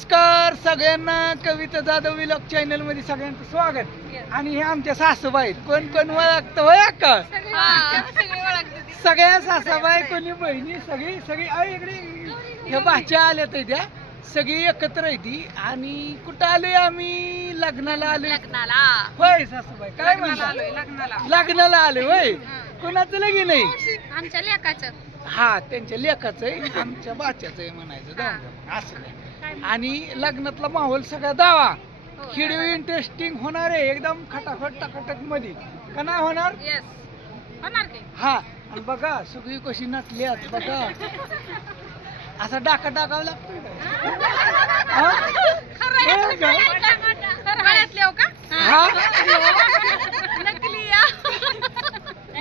नमस्कार सगळ्यांना, कविता Jadhav vlog channel मध्ये सगळ्यांचं स्वागत. आणि हे आमच्या सासूबाई, कोण कोण ओळखतं ओळख सगळ्या सासूबाई, कोणी बहिणी, सगळी सगळी इकडे ह्या भाच्या आल्या तर त्या सगळी एकत्र येते. आणि कुठं आलोय आम्ही? लग्नाला आलोय. होय सासूबाई, काय म्हणता? लग्नाला आलोय. होय, कोणाचं लगीन आहे? आमच्या लेकाचं. हा, त्यांच्या लेखाचं आहे, आमच्या बाच्याचं आहे म्हणायचं. जाऊ द्या, असं नाही. आणि लग्नातला माहोल सगळा दावा व्हिडिओ इंटरेस्टिंग होणार आहे, एकदम खटाखट टकाटक मध्ये का नाही होणार? हा, आणि बघा सगळी कशी नटली आहेत बघा. असा डाका टाकावा लागतो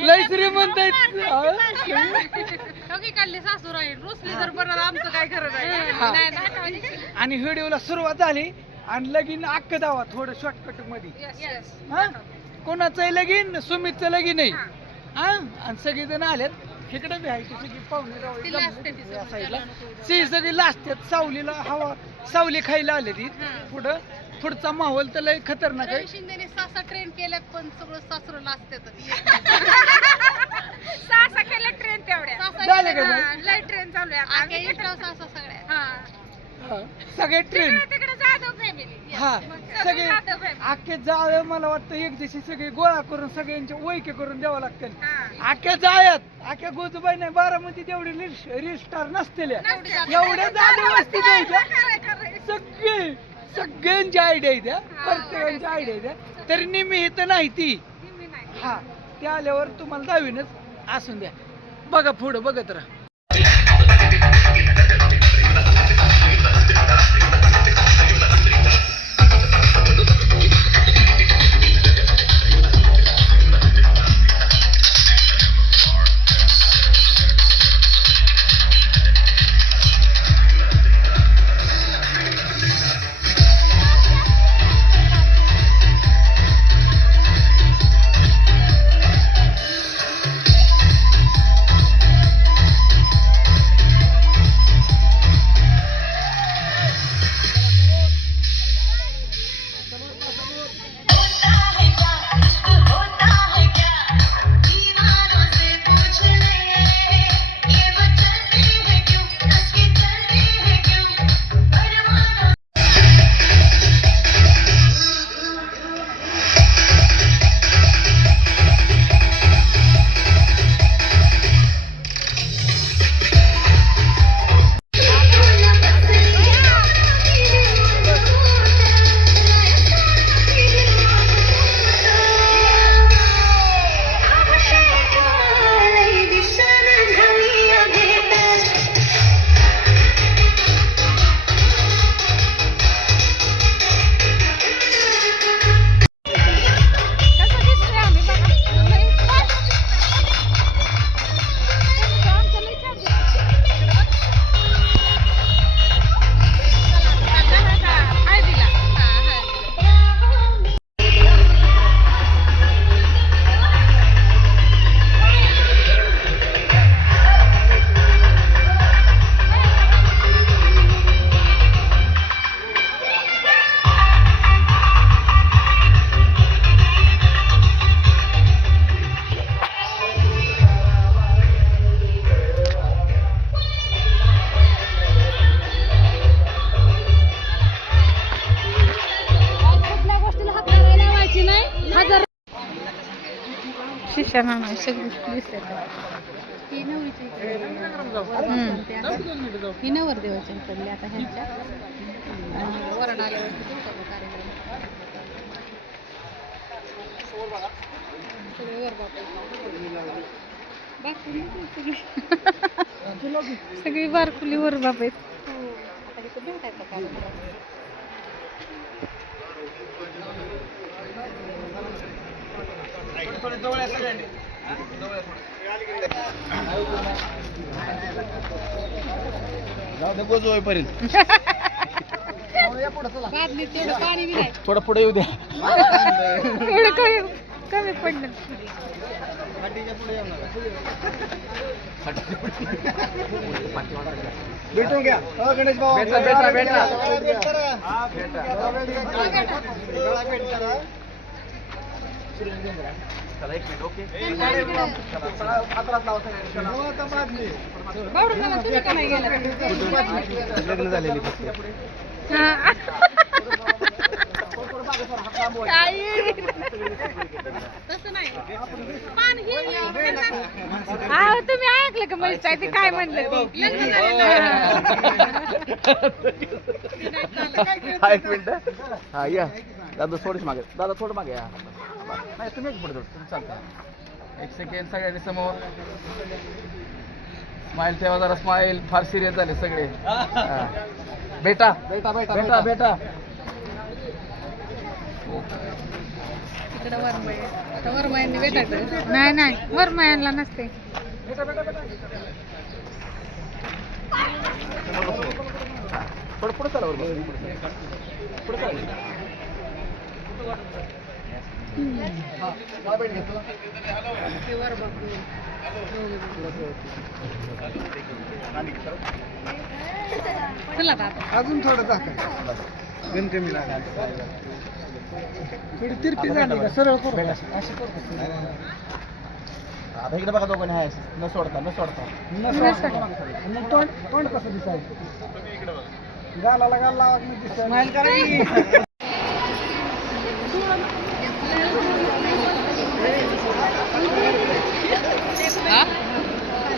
लय श्रीमंत काढले सासू राहील रुसली तर बरं, आमचं काय खरं नाही. आणि व्हिडिओला सुरुवात झाली आणि लगीन अख्खं दावा थोडं शॉर्टकट मध्ये. हा, कोणाचं लगीन? सुमितचं लगीन आहे. हा, आणि सगळेजण आलेत इकडे बी आहे, सगळी पाहुणे साईडला सी सगळी लाजतात. सावलीला हवा, सावली खायला आले ती. पुढं पुढचा माहोल तर लय खतरनाक आहे. शिंदेने सासा ट्रेन केल्यात, पण सगळं सासरू सासा केल्या ट्रेन तेवढ्या झालं का नाही? लय ट्रेन चालू आहे सासा सगळ्या. सगळे ट्रेन तिकडे जाधव फॅमिली. हा, सगळे अख्खे जाळे मला वाटतं एक दिवशी सगळे गोळा करून सगळ्यांचे ओळखी करून द्यावं लागतील. अख्ख्या जाळ्यात अख्ख्या गोजूबाई नाही, बारामती तेवढी रिस्टार नसतील, एवढ्या जाळे वस्ती द्यायच्या. सगळे सगळ्यांची आयडिया आहे त्या, प्रत्येकांची आयडिया आहे त्या. तरी निम्मी इथं नाही ती. हा, ते आल्यावर तुम्हाला दावीनच असून द्या. बघा पुढं बघत राहा. शिष्या मामा सगळी दिसतात. ही नवरदेवाची पडली आता ह्यांच्या वरण आल्यावरती कार्यक्रम सगळे वर बाप सगळी बारकुली वर बाप आहेत. आता कसं भेटायचं कार्यक्रम. थोडं पुढे येऊ द्या. कमी पडलं. भेटून घ्या गणेश भाऊ. लग्न झालेली तुम्ही ऐकलं का म्हणजे ते काय म्हणलं एक मिनिट. हा या दादा थोडीच मागे, दादा थोडं मागे या. नाही तुम्ही एक पुढे चालतं. एक सेकंड सगळ्यांनी समोर स्माइल ठेवा जरा. स्माइल फार सिरियस झाले सगळे. बेटा बेटा बेटा बेटा बेटा नाही नाही वरमयांना नसते. थोडं पुढे चाला बरोबर. पुढे चालेल. अजून थोडं दाखव. गण कमी लागला. थोडी तिरपी झाली का सरळ करू. अशी करू. आता इकडे बघा दोघांनी आहे न सोडता न सोडता. मग तोंड कसं दिसायचं. गालाला गाल लावा दिसायला. स्माइल करा की.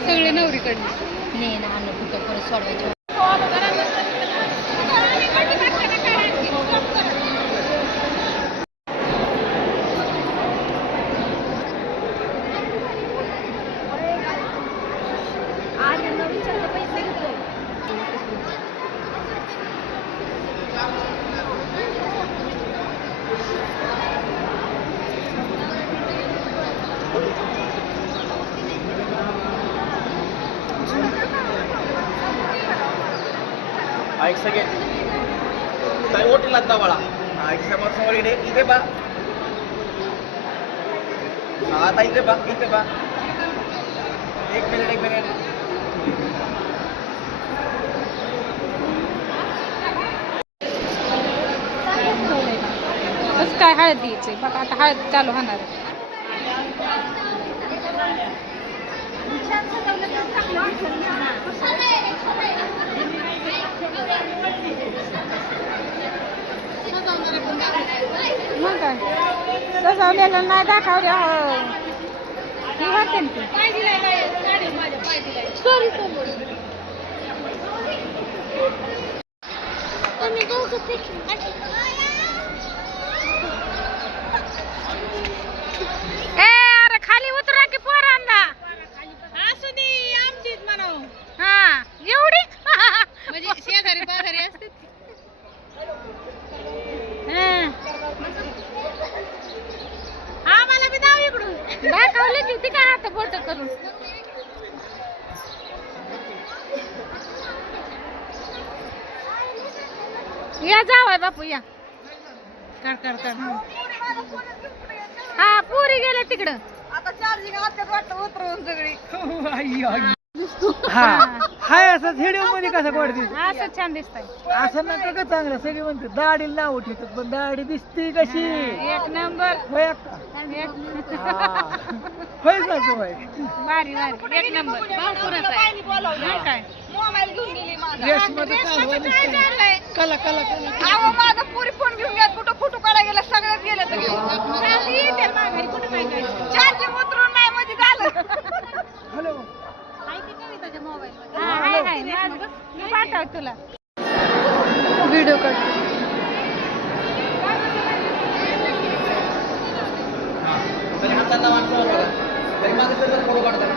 सगळे नवरीकडे नाही ना आणलं कुठं परत सोडवायचं. एक सेकंड. ताई ओटीला बाळा. हा एक समोर समोर इकडे इथे बा. हा आता इथे बा इथे बा. एक मिनिट एक मिनिट. कसं काय हळद द्यायची बघा. आता हळद चालू होणार आहे. मग काय सजवलेलं नाही दाखवल्या. ही होते सॉरी अरे खाली उतरा की पोरांना. असू दे आमचीच म्हणाव. हा एवढी म्हणजे शेजारी पाजारी असते. आम्हाला बी दाव इकडून दाखवलं की ती काय हात बोट करून. या जावाय बापू या. हा पुरी गेल्या तिकडं. आता चार्जिंग वाटतं उतरवून सगळी. हा हाय असं व्हिडिओ मध्ये कसं गोड दिसत. असं छान दिसतंय. असं नका का चांगलं. सगळे म्हणते दाढीला नाव ठेवतात पण दाढी दिसते कशी. एक नंबर. होय का? होय का होय. भारी भारी एक नंबर. काय रेशमाचं कालवा दिसतंय. कला कला कला. माझा पुरी फोन घेऊन घ्या. कुठं फोटो काढा गेला सगळ्यात गेलं चार्जिंग उतरून नाही मध्ये झालं. हॅलो मी पाठव तुला व्हिडिओ काढतो. हातांना माणसं बघा. तरी माझं सगळं फोटो काढतात.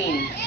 तीन